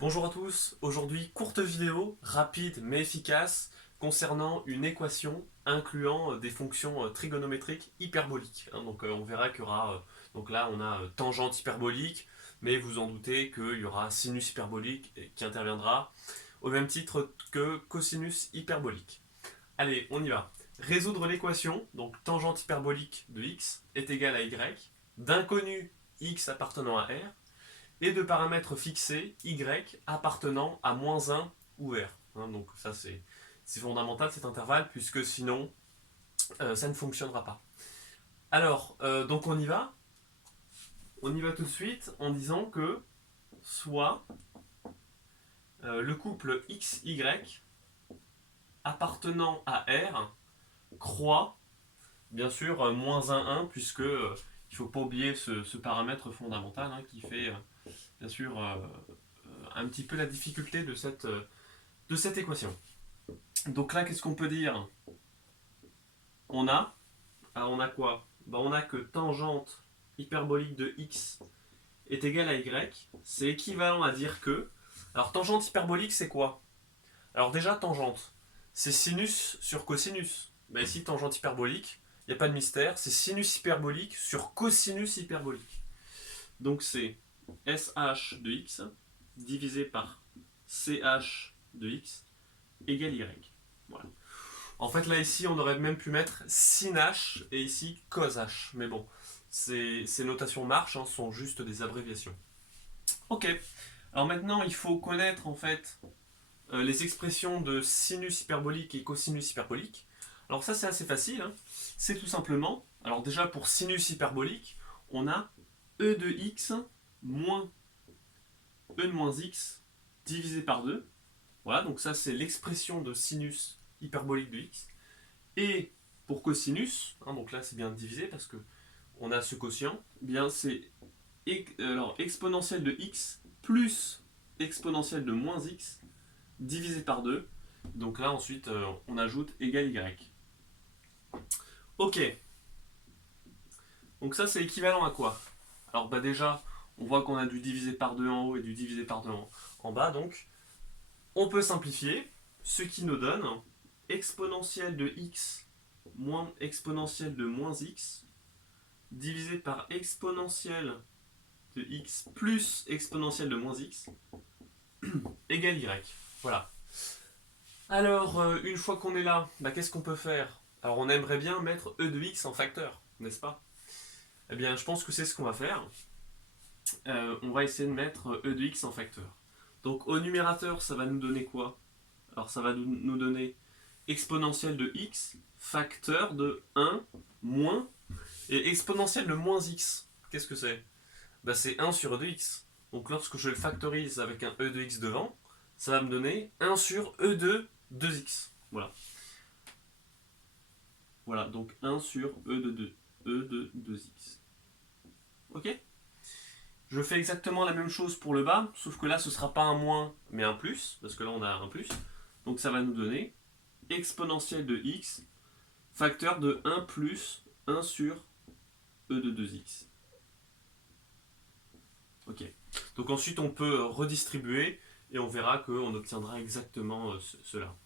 Bonjour à tous, aujourd'hui courte vidéo, rapide mais efficace, concernant une équation incluant des fonctions trigonométriques hyperboliques. On verra qu'il y aura, donc là on a tangente hyperbolique, mais vous en doutez qu'il y aura sinus hyperbolique qui interviendra au même titre que cosinus hyperbolique. Allez, on y va. Résoudre l'équation, donc tangente hyperbolique de x est égal à y, d'inconnu x appartenant à R, et de paramètres fixés y appartenant à -1 ou r. Donc ça c'est fondamental cet intervalle puisque sinon ça ne fonctionnera pas. Alors donc on y va. On y va tout de suite en disant que soit le couple XY appartenant à R croît bien sûr -1 puisque il ne faut pas oublier ce paramètre fondamental qui fait bien sûr un petit peu la difficulté de cette équation. Donc là, qu'est-ce qu'on peut dire? On a quoi? On a que tangente hyperbolique de x est égale à y. C'est équivalent à dire que... Alors tangente hyperbolique, c'est quoi? Alors déjà, tangente, c'est sinus sur cosinus. Ici, tangente hyperbolique, il n'y a pas de mystère, c'est sinus hyperbolique sur cosinus hyperbolique. Donc c'est SH de x divisé par CH de x égale y. Voilà. En fait, là, ici, on aurait même pu mettre sin h et ici cos h. Mais bon, ces notations marchent, sont juste des abréviations. Ok. Alors maintenant, il faut connaître, en fait, les expressions de sinus hyperbolique et cosinus hyperbolique. Alors ça, c'est assez facile. C'est tout simplement... Alors déjà, pour sinus hyperbolique, on a e de x moins e de moins x divisé par 2. Voilà, donc ça, c'est l'expression de sinus hyperbolique de x. Et pour cosinus, donc là c'est bien divisé parce que on a ce quotient, bien c'est exponentielle de x plus exponentielle de moins x divisé par 2. Donc là ensuite on ajoute égal y. Ok, donc ça c'est équivalent à quoi? Alors déjà on voit qu'on a du divisé par 2 en haut et du divisé par 2 en bas, donc on peut simplifier, ce qui nous donne exponentielle de x moins exponentielle de moins x divisé par exponentielle de x plus exponentielle de moins x égale y. Voilà. Alors, une fois qu'on est là, qu'est-ce qu'on peut faire? Alors, on aimerait bien mettre e de x en facteur, n'est-ce pas? Eh bien, je pense que c'est ce qu'on va faire. On va essayer de mettre e de x en facteur. Donc, au numérateur, ça va nous donner quoi? Alors, ça va nous donner exponentielle de x, facteur de 1 moins, et exponentielle de moins x. Qu'est-ce que c'est? C'est 1 sur e de x. Donc lorsque je le factorise avec un e de x devant, ça va me donner 1 sur e de 2x. Voilà. Voilà, donc 1 sur e de 2x. Ok? Je fais exactement la même chose pour le bas, sauf que là ce sera pas un moins, mais un plus, parce que là on a un plus. Donc ça va nous donner exponentielle de x, facteur de 1 plus 1 sur e de 2x. Ok. Donc ensuite on peut redistribuer et on verra qu'on obtiendra exactement cela.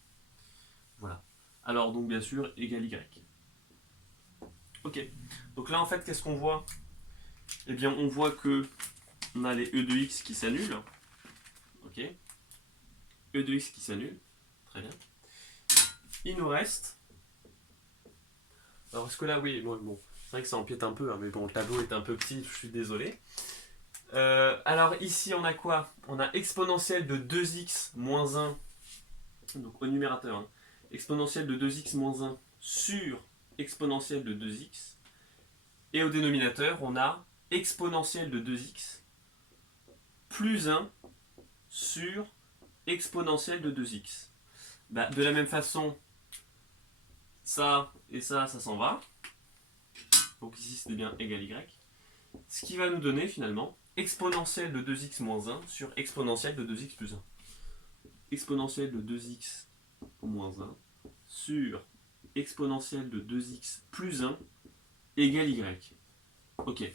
Voilà. Alors donc bien sûr égal y. Ok. Donc là en fait qu'est-ce qu'on voit? Eh bien on voit que on a les e de x qui s'annulent. Ok. E de x qui s'annulent. Très bien. Il nous reste. Alors est-ce que là oui bon c'est vrai que ça empiète un peu mais bon le tableau est un peu petit, je suis désolé. Alors ici on a quoi? On a exponentielle de 2x moins 1, donc au numérateur, exponentielle de 2x moins 1 sur exponentielle de 2x, et au dénominateur on a exponentielle de 2x plus 1 sur exponentielle de 2x. De la même façon, ça et ça s'en va, donc ici c'était bien égal y, ce qui va nous donner finalement exponentielle de 2x moins 1 sur exponentielle de 2x plus 1. Exponentielle de 2x moins 1 sur exponentielle de 2x plus 1 égale y. Ok.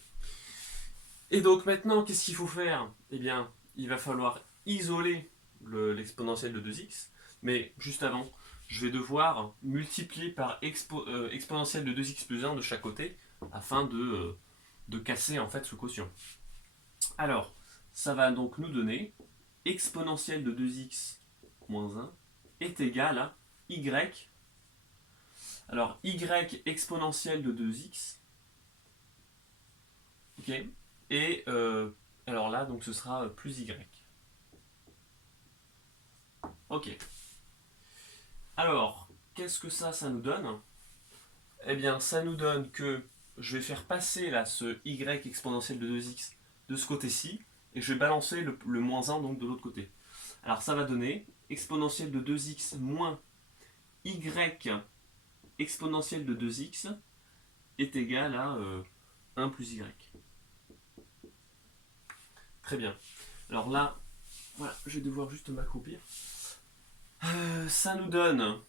Et donc maintenant, qu'est-ce qu'il faut faire? Eh bien, il va falloir isoler l'exponentielle de 2x, mais juste avant, je vais devoir multiplier par exponentielle de 2x plus 1 de chaque côté, afin de casser en fait ce quotient. Alors, ça va donc nous donner exponentielle de 2x moins 1 est égal à y. Alors, y exponentielle de 2x. Ok. Et alors là, donc ce sera plus y. Ok. Alors, qu'est-ce que ça nous donne? Eh bien, ça nous donne que je vais faire passer là ce y exponentielle de 2x de ce côté-ci, et je vais balancer le moins 1 donc de l'autre côté. Alors ça va donner exponentielle de 2x moins y exponentielle de 2x est égal à 1 plus y. Très bien. Alors là, voilà, je vais devoir juste m'accroupir. Ça nous donne,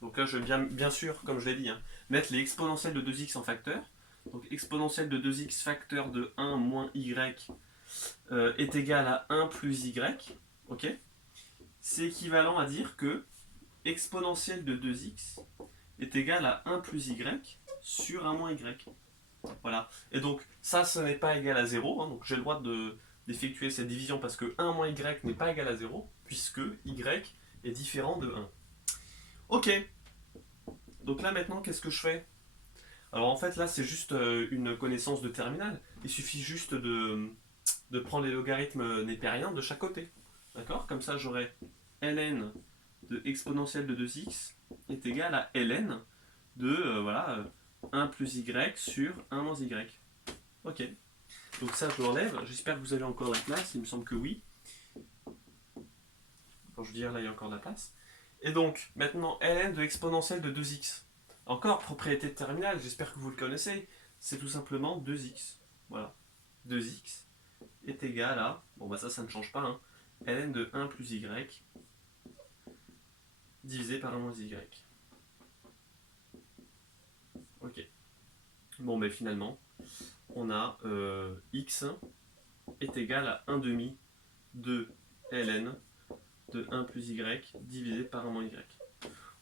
donc là je vais bien sûr, comme je l'ai dit, mettre les exponentielles de 2x en facteur. Donc exponentielle de 2x facteur de 1 moins y est égal à 1 plus y. Ok. C'est équivalent à dire que exponentielle de 2x est égal à 1 plus y sur 1 moins y. Voilà. Et donc ça, ce n'est pas égal à 0. Donc j'ai le droit d'effectuer cette division parce que 1 moins y n'est pas égal à 0, puisque y est différent de 1. Ok. Donc là maintenant, qu'est-ce que je fais? Alors en fait là, c'est juste une connaissance de terminale. Il suffit juste de prendre les logarithmes népériens de chaque côté. D'accord? Comme ça, j'aurai ln de exponentielle de 2x est égal à ln de 1 plus y sur 1 moins y. Ok. Donc ça, je l'enlève. J'espère que vous avez encore la place. Il me semble que oui. Quand je veux dire, là, il y a encore de la place. Et donc, maintenant, ln de exponentielle de 2x. Encore, propriété de terminale, j'espère que vous le connaissez. C'est tout simplement 2x. Voilà. 2x est égal à... Bon, bah ça ne change pas. Ln de 1 plus y divisé par 1 moins y. Ok. Bon, mais finalement, on a x est égal à 1 demi de ln de 1 plus y divisé par 1 moins y.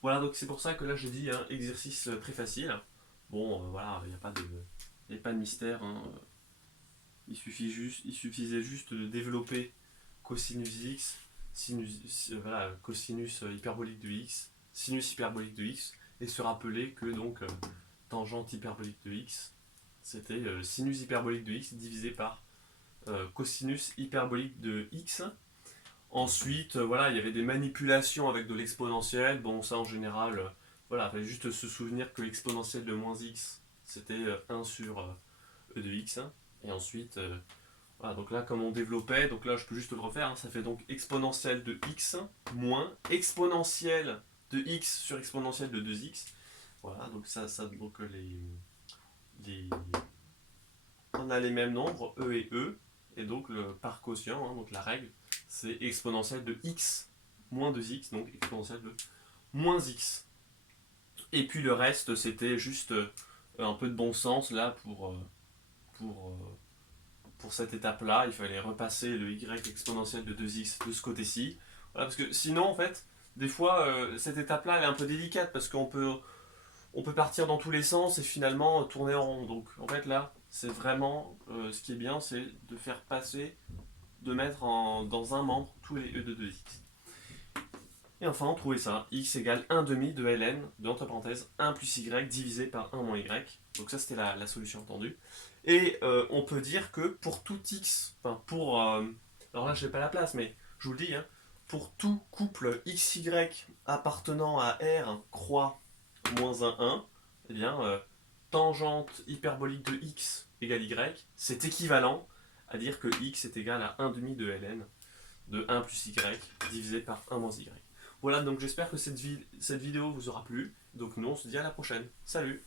Voilà, donc c'est pour ça que là j'ai dit exercice très facile. Bon, voilà, il n'y a pas de mystère. Il suffisait juste de développer cosinus x, cosinus hyperbolique de x, sinus hyperbolique de x, et se rappeler que donc tangente hyperbolique de x, c'était sinus hyperbolique de x divisé par cosinus hyperbolique de x. Ensuite, voilà, il y avait des manipulations avec de l'exponentielle. Bon, ça en général, voilà, il fallait juste se souvenir que l'exponentielle de moins x, c'était 1 sur e de x. Et ensuite, voilà, donc là, comme on développait, donc là, je peux juste le refaire, ça fait donc exponentielle de x moins exponentielle de x sur exponentielle de 2x. Voilà, donc donc on a les mêmes nombres, e et e, et donc par quotient, donc la règle, c'est exponentielle de x moins 2x, donc exponentielle de moins x. Et puis le reste, c'était juste un peu de bon sens là pour cette étape-là. Il fallait repasser le y exponentielle de 2x de ce côté-ci. Voilà, parce que sinon, en fait, des fois, cette étape-là, elle est un peu délicate parce qu'on peut partir dans tous les sens et finalement tourner en rond. Donc en fait là, c'est vraiment ce qui est bien, c'est de faire passer, de mettre dans un membre tous les e de 2x. Et enfin, on trouvait ça, x égale 1 demi de ln, de entre parenthèses, 1 plus y divisé par 1 moins y. Donc ça, c'était la solution entendue. Et on peut dire que pour tout x, enfin pour... alors là, je n'ai pas la place, mais je vous le dis, pour tout couple xy appartenant à R, croix, moins 1, 1, eh bien, tangente hyperbolique de x égale y, c'est équivalent à dire que x est égal à 1 demi de ln de 1 plus y divisé par 1 moins y. Voilà, donc j'espère que cette vidéo vous aura plu. Donc nous, on se dit à la prochaine. Salut!